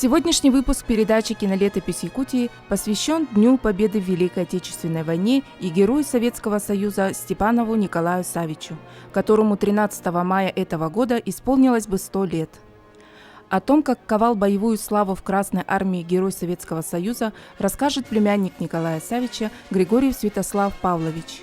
Сегодняшний выпуск передачи «Кинолетопись Якутии» посвящен Дню Победы в Великой Отечественной войне и герою Советского Союза Степанову Николаю Савичу, которому 13 мая этого года исполнилось бы 100 лет. О том, как ковал боевую славу в Красной армии герой Советского Союза, расскажет племянник Николая Савича Григорьев Святослав Павлович.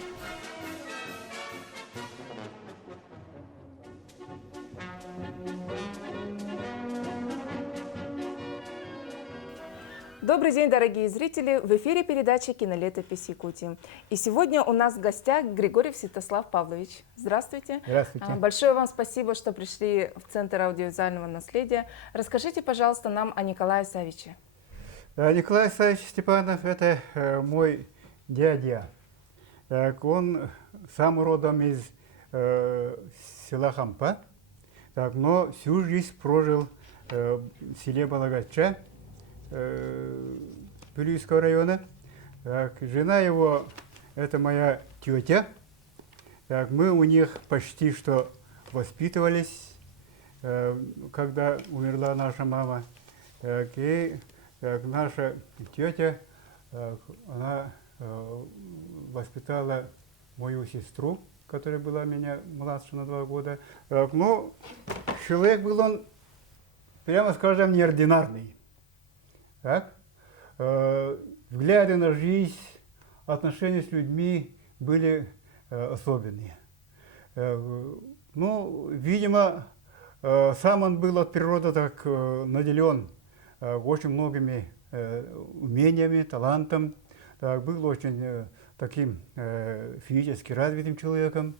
Добрый день, дорогие зрители! В эфире передача «Кинолетопись Якутии». И сегодня у нас в гостях Григорьев Святослав Павлович. Здравствуйте. Здравствуйте. Большое вам спасибо, что пришли в Центр аудиовизуального наследия. Расскажите, пожалуйста, нам о Николае Савиче. Николай Савич Степанов – это мой дядя. Он сам родом из села Хампа, но всю жизнь прожил в селе Балагача, Пилюйского района. Жена его – это моя тетя. Мы у них почти что воспитывались, когда умерла наша мама. И наша тетя, она воспитала мою сестру, которая была меня младше на 2 года. Но человек был он, прямо скажем, неординарный. Так? Взгляды на жизнь, отношения с людьми были особенные. Ну, видимо, сам он был от природы так наделен очень многими умениями, талантом, так, был очень таким физически развитым человеком.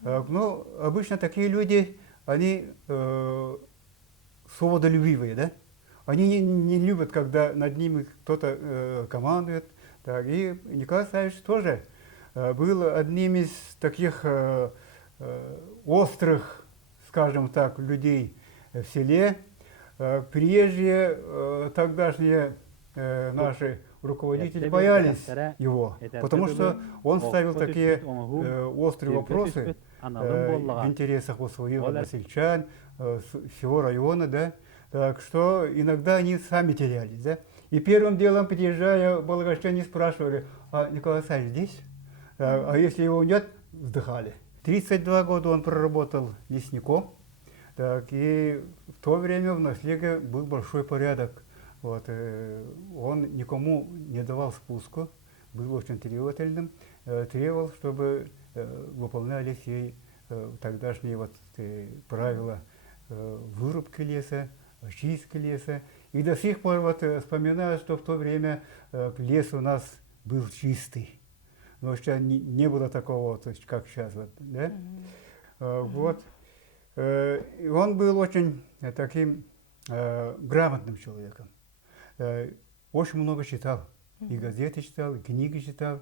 Но обычно такие люди, они свободолюбивые, да? Они не любят, когда над ними кто-то командует. Так, и Николай Савич тоже был одним из таких острых, скажем так, людей в селе. Приезжие тогдашние наши руководители боялись его, потому что он ставил такие острые вопросы в интересах своих односельчан, всего района, да? Так что иногда они сами терялись, да? И первым делом, приезжая, балагачане спрашивали: а Николай Савич здесь? А если его нет, вздыхали. 32 года он проработал лесником, так, и в то время в Наслеге был большой порядок. Вот, он никому не давал спуску, был очень требовательным, требовал, чтобы выполняли все тогдашние вот, правила вырубки леса, очистки леса. И до сих пор вот вспоминаю, что в то время лес у нас был чистый. Но сейчас не было такого, то есть, как сейчас. Вот, да? Вот. И он был очень таким грамотным человеком. Очень много читал. И газеты читал, и книги читал.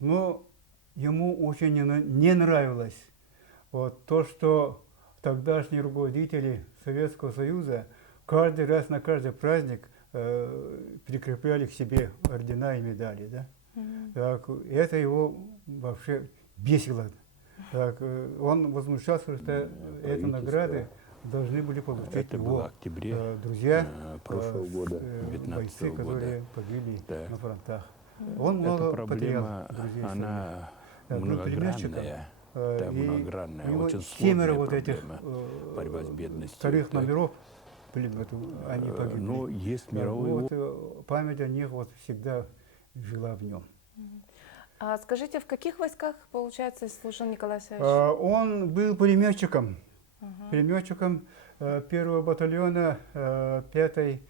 Но ему очень не нравилось вот то, что тогдашние руководители Советского Союза каждый раз на каждый праздник прикрепляли к себе ордена и медали. Да? Так, это его вообще бесило. Так, он возмущался, что эти награды должны были получить это его было октябре, друзья, прошлого года, бойцы, которые года. погибли Да. на фронтах. Он много Эта проблема, потерял друзей. она был многогранная. Да, многогранная, очень семеро сложная вот этих борьба с бедностью. вторых да. номеров, вот, они погибли. Но есть мировой вот, память о них вот всегда жила в нем. А скажите, в каких войсках, получается, служил Николай Савич? Он был пулеметчиком, пулеметчиком 1-го батальона 5-й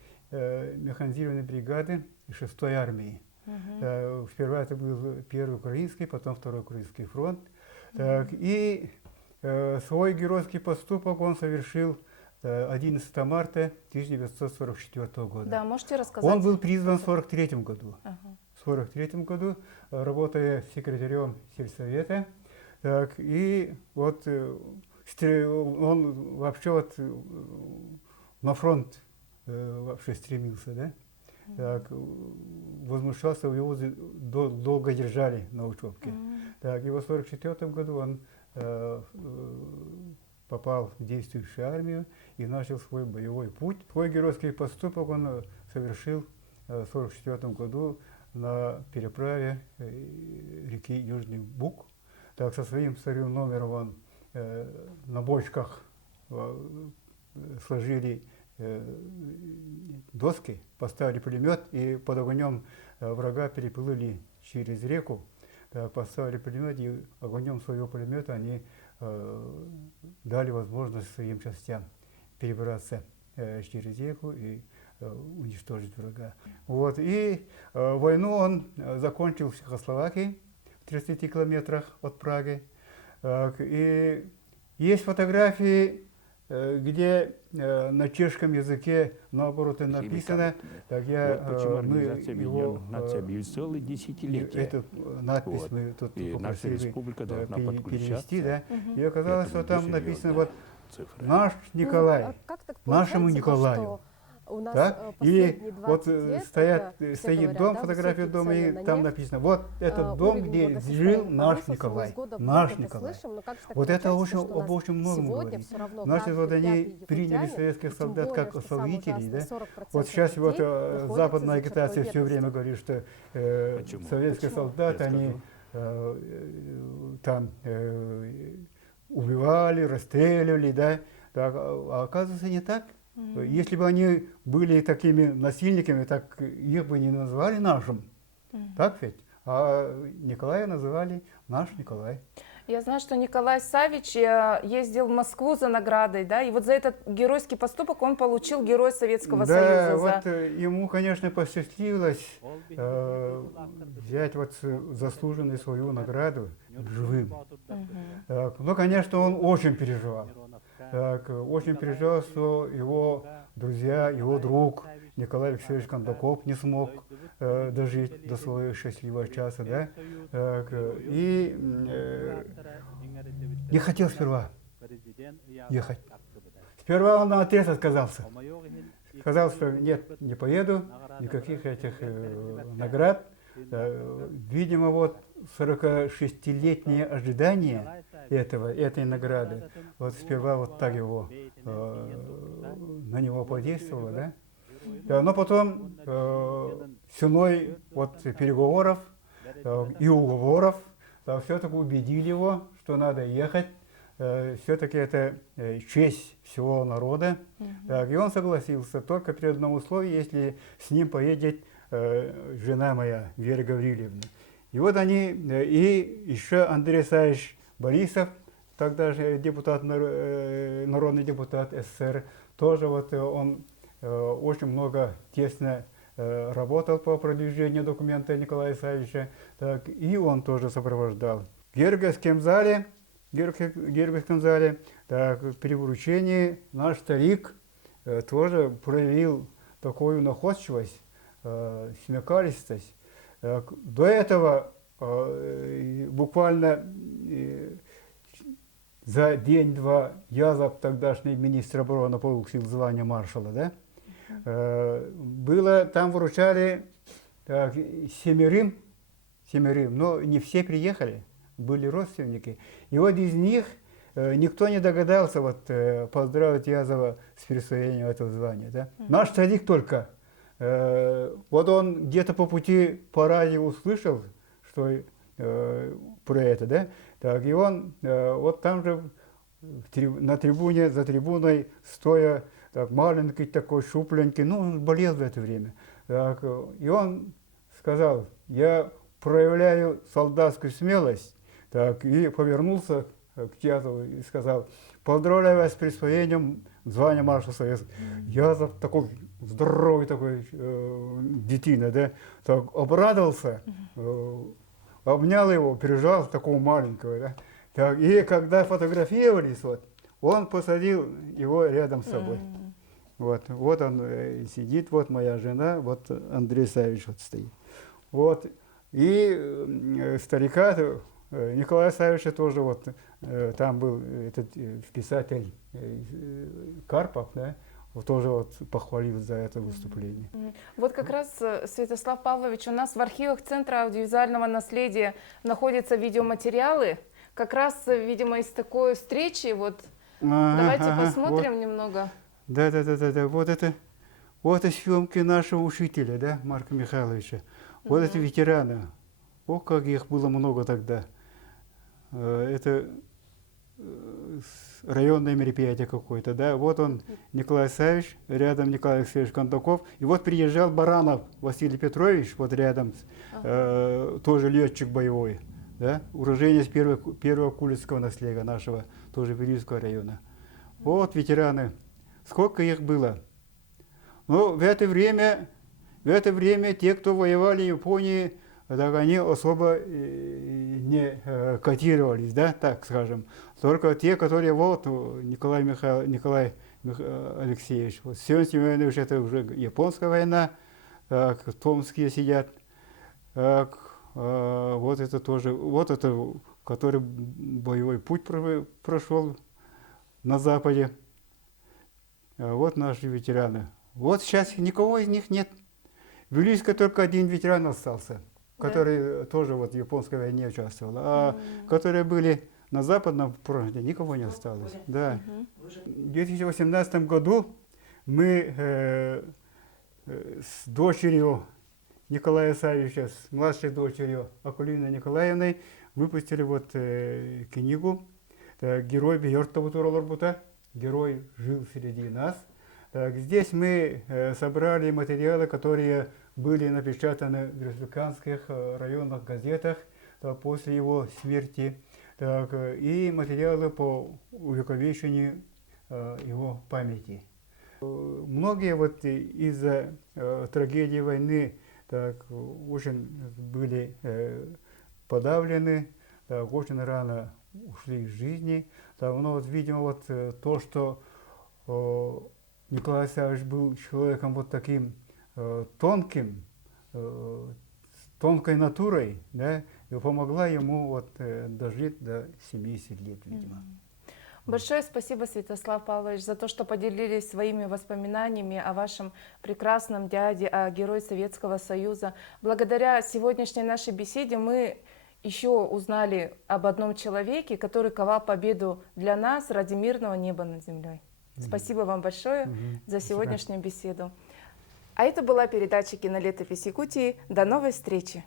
механизированной бригады 6-й армии. Сперва это был Первый Украинский, потом Второй Украинский фронт. Так, и свой геройский поступок он совершил 11 марта 1944 года. Да, можете рассказать? Он был призван в 1943 году. В 1943 году, работая секретарем сельсовета. Так, и вот он вообще вот на фронт вообще стремился, да? Так, возмущался, его долго держали на учебке. Так, и в 1944 году он попал в действующую армию и начал свой боевой путь. Свой геройский поступок он совершил в 1944 году на переправе реки Южный Буг. Так, со своим вторым номером он на бочках сложили доски, поставили пулемет и под огнем врага переплыли через реку. Так, поставили пулемет и огнем своего пулемета они дали возможность своим частям перебраться через реку и уничтожить врага. Вот. И войну он закончил в Чехословакии, в 30 километрах от Праги. И есть фотографии, где на чешском языке наоборот и написано, так Почему мы Организация его, Объединенных Наций объявила целое десятилетие. эту надпись Вот. мы тут И наша попросили республика должна перевести, да? подключаться. И оказалось, Это что будет там серьезная написано вот цифра. наш Николай, Как так нашему получается, Николаю. что у нас Так? И последние 20 вот лет, стоит говорят, дом, да, фотография высокие дома, цены и на там нефть, написано, вот этот дом, уровень где благосостояния жил наш повысился, мы Николай. из года в Наш год это Николай. слышим, но как же так Вот это получается, очень, что у нас об очень многом сегодня говорит. все равно Значит, вот каждый они пятый приняли якутянин, советских тем солдат более, как что самое освободителей, да? ужасное, 40% Вот сейчас вот людей находятся западная за чертой агитация все время бедности. говорит, что Почему? советские Почему? солдаты, Я они скажу. там убивали, расстреливали, да? Так, а оказывается не так. Если бы они были такими насильниками, так их бы не назвали нашим. Так ведь? А Николая называли наш Николай. Я знаю, что Николай Савич ездил в Москву за наградой, да, и вот за этот геройский поступок он получил Герой Советского Да, Союза. вот ему, конечно, посчастливилось взять вот заслуженную свою награду живым. Так, ну, конечно, он очень переживал. Так, очень переживал, что его друзья, его друг Николай Алексеевич Кондаков не смог дожить до своего счастливого часа, да? Так, и не хотел сперва ехать. Сперва он наотрез отказался. Сказал, что нет, не поеду, никаких этих наград. Видимо, вот 46-летнее ожидание этой награды, вот сперва вот так его, на него подействовало, да? Но потом ценой вот переговоров и уговоров все-таки убедили его, что надо ехать. Все-таки это честь всего народа. Так, и он согласился только при одном условии, если с ним поедет жена моя, Вера Гаврилевна. И вот они, и еще Андрей Саевич Борисов, тогда же депутат, народный депутат СССР, тоже вот он очень много тесно работал по продвижению документа Николая Савича, так, и он тоже сопровождал. В Георгиевском зале, так, при вручении наш старик тоже проявил такую находчивость, смекалистость. До этого буквально за день-два Язов, тогдашний министр обороны, получил звание маршала, да? Было, там вручали так, семерым, но не все приехали, были родственники. И вот из них никто не догадался вот, поздравить Язова с присвоением этого звания. Да? Наш старик только, вот он где-то по пути по радио услышал, что про это, да? Так, и он вот там же на трибуне, за трибуной стоя, так, маленький такой, щупленький, ну, он болел в это время. Так, и он сказал, я проявляю солдатскую смелость, так, и повернулся к Язову и сказал, поздравляю вас с присвоением звания маршала Советского. Язов такой здоровый такой детина, да, так, обрадовался, обнял его, пережал такого маленького, да. Так, и когда фотографировались, вот, он посадил его рядом с собой. Вот он сидит, вот моя жена, вот Андрей Савич вот стоит. Вот. И старика Николая Савича тоже вот, там был этот писатель Карпов, да, вот тоже вот похвалил за это выступление. Вот как раз, Святослав Павлович, у нас в архивах Центра аудиовизуального наследия находятся видеоматериалы, как раз, видимо, из такой встречи вот Давайте Ага, посмотрим немного. Да. Вот это съемки нашего учителя, да, Марка Михайловича. Вот эти ветераны. Ох, как их было много тогда. Это районное мероприятие какое-то, да. Вот он, Николай Савич, рядом Николай Алексеевич Кондаков. И вот приезжал Баранов Василий Петрович, вот рядом, тоже летчик боевой, да, уроженец первого кулицкого наследия нашего, тоже Вилюйского района. Вот ветераны. Сколько их было? Но в это время те, кто воевали в Японии, так они особо не котировались, да, так скажем. Только те, которые вот Николай Алексеевич, вот Семен Семенович, это уже японская война, так, томские сидят, так, вот это тоже, вот это, который боевой путь прошел на Западе. Вот наши ветераны. Вот сейчас никого из них нет. В Вилюйске только один ветеран остался, который тоже вот в японской войне участвовал. А которые были на Западном фронте, никого не осталось. Да. В 2018 году мы с дочерью Николая Савича, с младшей дочерью Акулиной Николаевной выпустили вот книгу «Герой Бьертовутуролорбута». Герой жил среди нас. Так, здесь мы собрали материалы, которые были напечатаны в республиканских районных газетах после его смерти, так, и материалы по увековечению его памяти. Многие вот из-за трагедии войны так, очень были подавлены, так, очень рано ушли из жизни. Так, ну, вот, видимо, вот то, что Николай Савич был человеком вот таким тонким, с тонкой натурой, да, и помогла ему вот дожить до 70 лет, видимо. Большое спасибо, Святослав Павлович, за то, что поделились своими воспоминаниями о вашем прекрасном дяде, о герое Советского Союза. Благодаря сегодняшней нашей беседе мы еще узнали об одном человеке, который ковал победу для нас ради мирного неба над землей. Спасибо вам большое за сегодняшнюю беседу. А это была передача «Кинолетопись Якутии». До новой встречи!